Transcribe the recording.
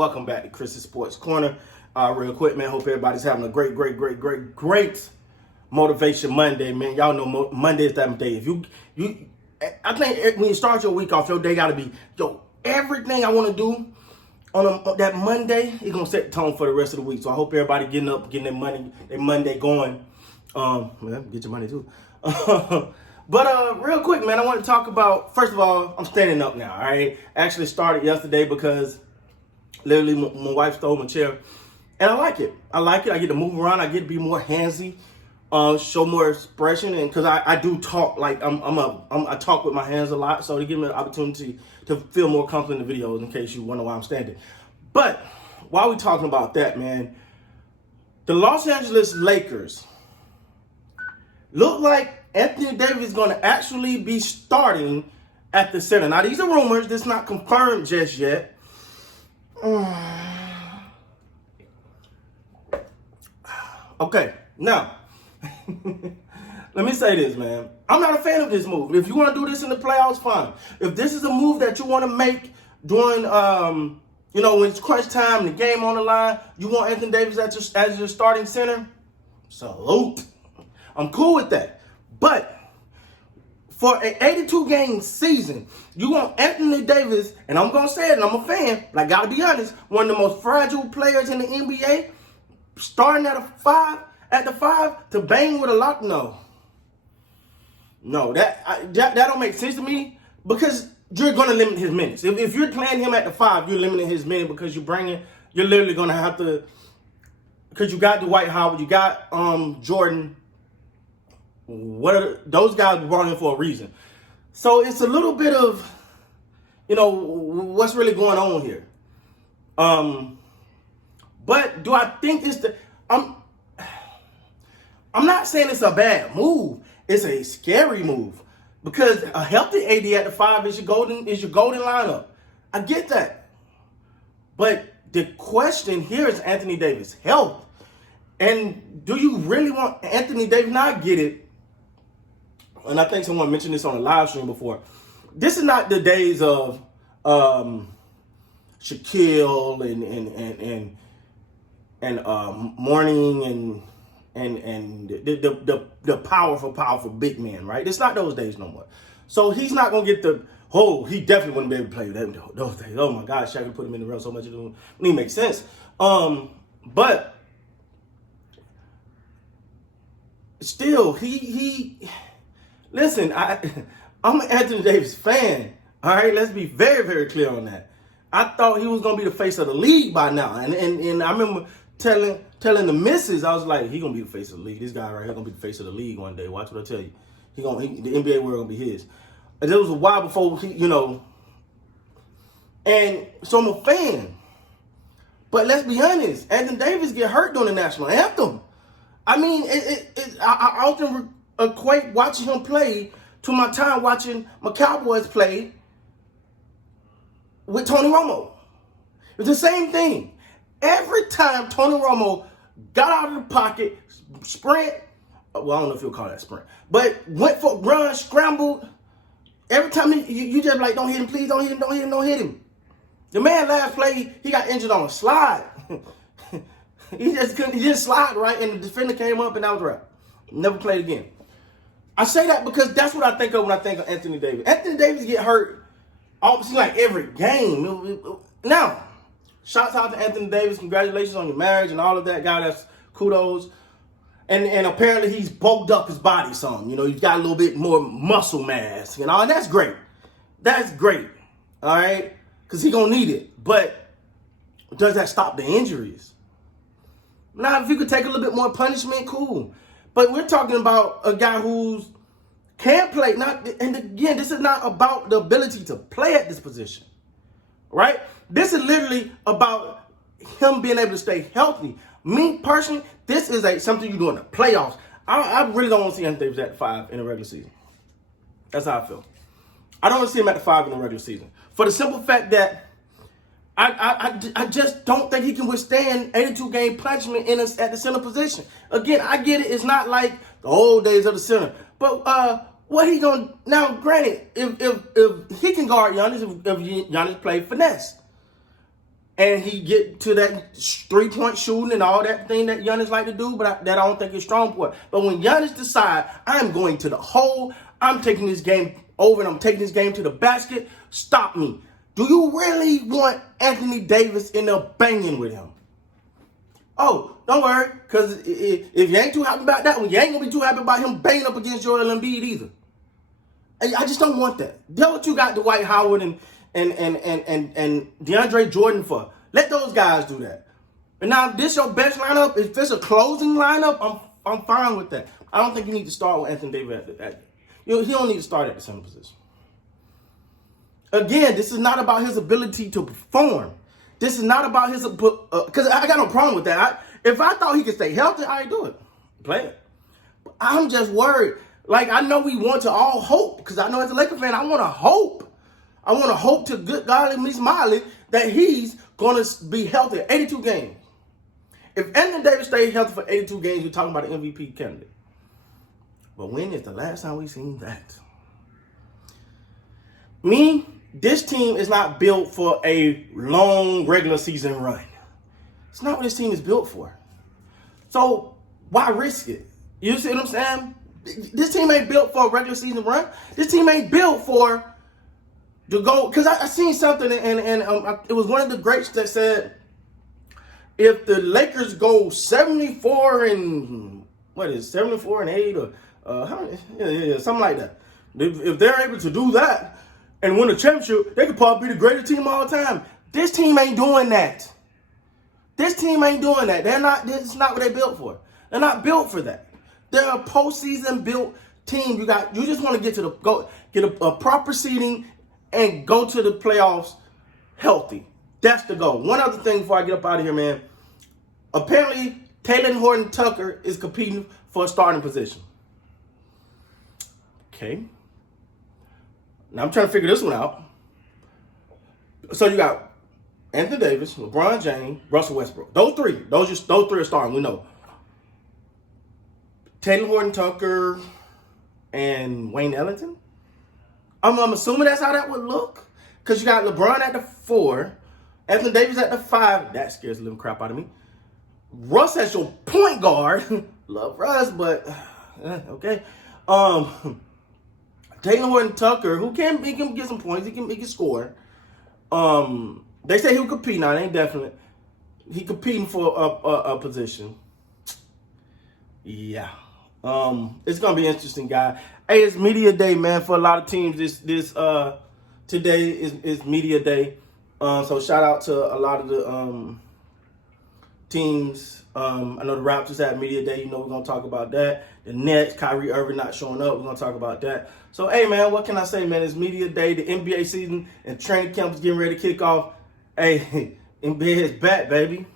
Welcome back to Chris's Sports Corner. Real quick, man, hope everybody's having a great Motivation Monday, man. Y'all know Monday is that day. I think when you start your week off, your day got to be, everything I want to do on that Monday is going to set the tone for the rest of the week. So I hope everybody getting up, getting their Monday going. Get your money too. But real quick, man, I want to talk about, first of all, I'm standing up now, all right? Actually started yesterday because literally my wife stole my chair. And I like it. I get to move around. I get to be more handsy, show more expression. And because I do talk, like I talk with my hands a lot. So to give me an opportunity to feel more comfortable in the videos in case you wonder why I'm standing. But while we're talking about that, man, the Los Angeles Lakers look like Anthony Davis is going to actually be starting at the center. Now, these are rumors. This is not confirmed just yet. Okay, now, let me say this, man. I'm not a fan of this move. If you want to do this in the playoffs, fine. If this is a move that you want to make during, when it's crunch time, the game on the line, you want Anthony Davis as your starting center, salute. I'm cool with that. But for an 82-game season, you want Anthony Davis, and I'm going to say it, and I'm a fan, but I got to be honest, one of the most fragile players in the NBA, starting at the five to bang with a lock? No, that don't make sense to me because you're going to limit his minutes. If you're playing him at the 5, you're limiting his minutes because you're literally going to have to, because you got Dwight Howard, you got Jordan. Those guys were brought in for a reason. So it's a little bit of, what's really going on here. But do I think I'm not saying it's a bad move. It's a scary move because a healthy AD at the 5 is your golden lineup. I get that. But the question here is Anthony Davis' health. And do you really want Anthony Davis? Now I get it. And I think someone mentioned this on a live stream before. This is not the days of Shaquille and Mourning and the powerful big man, right? It's not those days no more. So he's not gonna get he definitely wouldn't be able to play those days. Oh my God, Shaq put him in the realm so much it don't even make sense. But still, listen, I'm an Anthony Davis fan. All right, let's be very, very clear on that. I thought he was gonna be the face of the league by now, and I remember telling the missus, I was like, he gonna be the face of the league. This guy right here gonna be the face of the league one day. Watch what I tell you. The NBA world gonna be his. And it was a while before and so I'm a fan. But let's be honest, Anthony Davis get hurt during the national anthem. I mean, I often equate watching him play to my time watching my Cowboys play with Tony Romo. It's the same thing. Every time Tony Romo got out of the pocket, sprint, well, I don't know if you'll call that sprint, but went for a run, scrambled, every time you just like, don't hit him, please, don't hit him, don't hit him. The man last play, he got injured on a slide. He didn't slide right, and the defender came up, and that was right. Never played again. I say that because that's what I think of when I think of Anthony Davis. Anthony Davis get hurt almost like every game. Now, shouts out to Anthony Davis. Congratulations on your marriage and all of that. God, that's kudos. And apparently he's bulked up his body some. He's got a little bit more muscle mass, and that's great. That's great, all right? Because he's going to need it. But does that stop the injuries? Now, if you could take a little bit more punishment, cool. But we're talking about a guy who can play. And again, this is not about the ability to play at this position, right? This is literally about him being able to stay healthy. Me, personally, this is something you do in the playoffs. I really don't want to see Anthony Davis at 5 in the regular season. That's how I feel. I don't want to see him at the 5 in the regular season. For the simple fact that I just don't think he can withstand 82-game punishment at the center position. Again, I get it. It's not like the old days of the center. But what he going to... Now, granted, if he can guard Giannis, if Giannis play finesse. and he get to that 3-point shooting and all that thing that Giannis like to do, but that I don't think is strong for it. But when Giannis decide, I'm going to the hole, I'm taking this game over and I'm taking this game to the basket, stop me. Do you really want Anthony Davis in there banging with him? Oh, don't worry, because if you ain't too happy about that one, you ain't going to be too happy about him banging up against Joel Embiid either. I just don't want that. That's what you got Dwight Howard and DeAndre Jordan for. Let those guys do that. And now, this your best lineup. If it's a closing lineup, I'm fine with that. I don't think you need to start with Anthony Davis at that. He don't need to start at the center position. Again, this is not about his ability to perform. This is not about his, because I got no problem with that. If I thought he could stay healthy, I'd do it. Play it. But I'm just worried. Like, I know we want to all hope, because I know as a Lakers fan, I want to hope. I want to hope to good God and Miss Miley that he's going to be healthy 82 games. If Anthony Davis stays healthy for 82 games, we're talking about an MVP candidate. But when is the last time we've seen that? This team is not built for a long regular season run. It's not what this team is built for. So why risk it? You see what I'm saying? This team ain't built for a regular season run. This team ain't built for to go. Because I seen something, and it was one of the greats that said, if the Lakers go 74 and 8 or something like that. If they're able to do that and win a championship, they could probably be the greatest team of all time. This team ain't doing that. This team ain't doing that. This is not what they're built for. They're not built for that. They're a postseason built team. You just want to get a proper seeding and go to the playoffs healthy. That's the goal. One other thing before I get up out of here, man. Apparently, Taylor Horton Tucker is competing for a starting position. Okay. Now I'm trying to figure this one out. So you got Anthony Davis, LeBron James, Russell Westbrook. Those three are starting. We know. Taylor Horton Tucker and Wayne Ellington. I'm assuming that's how that would look. Because you got LeBron at the 4, Anthony Davis at the 5. That scares the living crap out of me. Russ as your point guard. Love Russ, but okay. Taylor Horton Tucker, he can get some points. He can score. They say he'll compete now. It ain't definite. He competing for a position. Yeah. It's gonna be interesting, guy. Hey, it's media day, man. For a lot of teams, this today is media day. So shout out to a lot of the teams. I know the Raptors had media day. You know we're gonna talk about that. The Nets, Kyrie Irving not showing up. We're gonna talk about that. So hey, man, what can I say, man? It's media day. The NBA season and training camp is getting ready to kick off. Hey, NBA is back, baby.